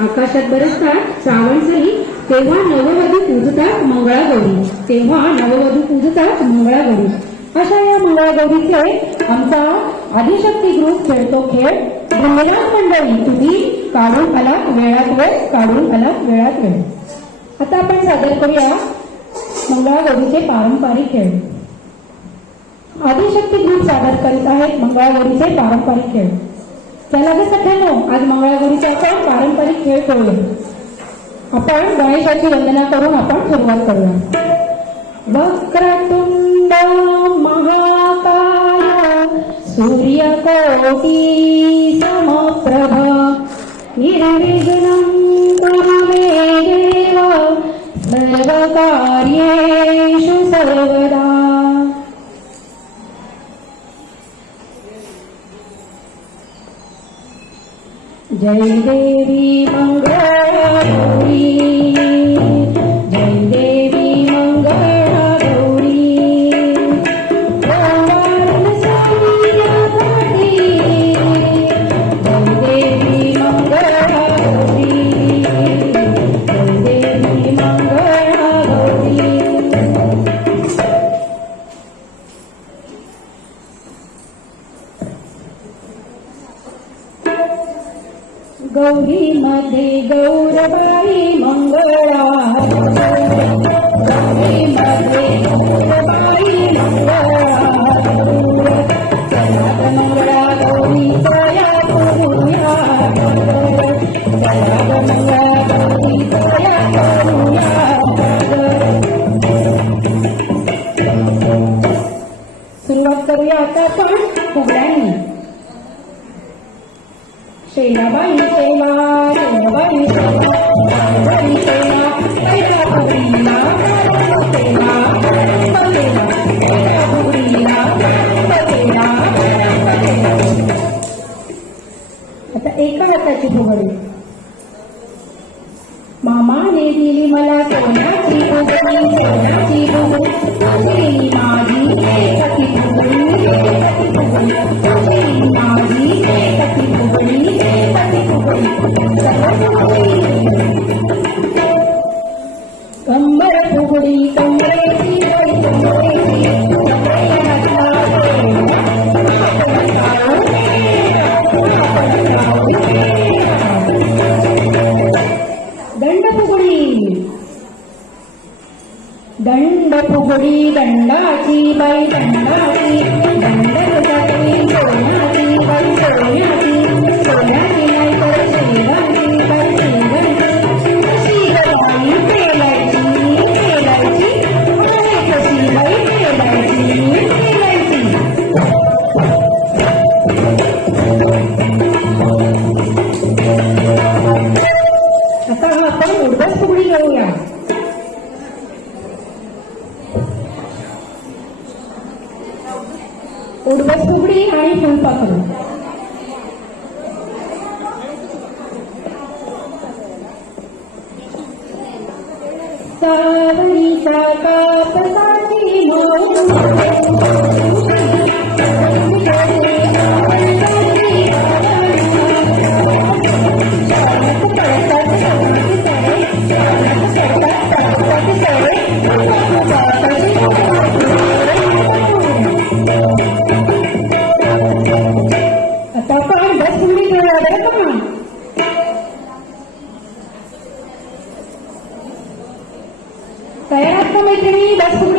आकाशात बरसतात श्रावण सरी, तेव्हा नववधू पूजतात मंगळागौरी, तेव्हा नववधू पूजतात मंगळागौरी. अशा या मंगळागौरीचे आमचा आदिशक्ती ग्रुप खेळतो खेळ. धन्यवाद मंडळी, तुम्ही काढून आला वेळात वेळ, काढून आला वेळात वेळ. आता आपण सादर करूया मंगळागौरीचे पारंपरिक खेळ. आदिशक्ती ग्रुप सादर करीत आहेत मंगळागौरीचे पारंपरिक खेळ. चला ग सगळ्यांनो, आज मंगळागौरीचे आपण पारंपरिक खेळ खेळूया. आपण गणेशाची वंदना करून आपण सुरुवात करूया. वक्रतुंड महाकाय सूर्यकोटी समप्रभ निर्विघ्नं कुरु मे देव सर्वकार्येषु सर्वदा. जय देवी मंगळागौरी, जय देवी मंगळागौरी, ओवाळून सूर्यकोटी, जय देवी मंगळागौरी, जय देवी मंगळागौरी. गौरी मध्ये गौरबाई मंगळा, गौरी मध्ये गौरबाई मंगळा, चला मंगळा गौरी तया करूया, चला मंगळा गौरी तया करूया. सुरुवात करूया आता आपण फुगड्यांनी. शेणाबाई शेला, शेणाबाई शेला, शेणाबाई शेला, पैसा फुगडीला, शेला, पटेला, पैसा फुगडीला, पटेला, पटेला. आता एका हाताची फुगडी. मामाने दिली मला सोन्याची फुगडी, सोन्याची फुगडी, माझी सखी फुगडी, सखी फुगडी, माझी सखी फुगडी, सखी फुगडी, कंबर फुगडी, कंबरेची बाई कंबरेची, दंड फुगडी, दंड फुगडी, दंडाची बाई दंडाची, दंडाची सोन्याची बाई सोन्याची, सोन्याची नाही तर शिवाची बाई शिवाची, कशी बाई पेलायची पेलायची, कशी बाई पेलायची पेलायची. आता आपण उडबस फुगडी घेऊया. उडबस फुगडी आणि फुलपाखरू. सावरीचा कापसाची आता पण बस फुगडी खेळणार का? तयार आहात का मैत्रिणी? बस फुगडी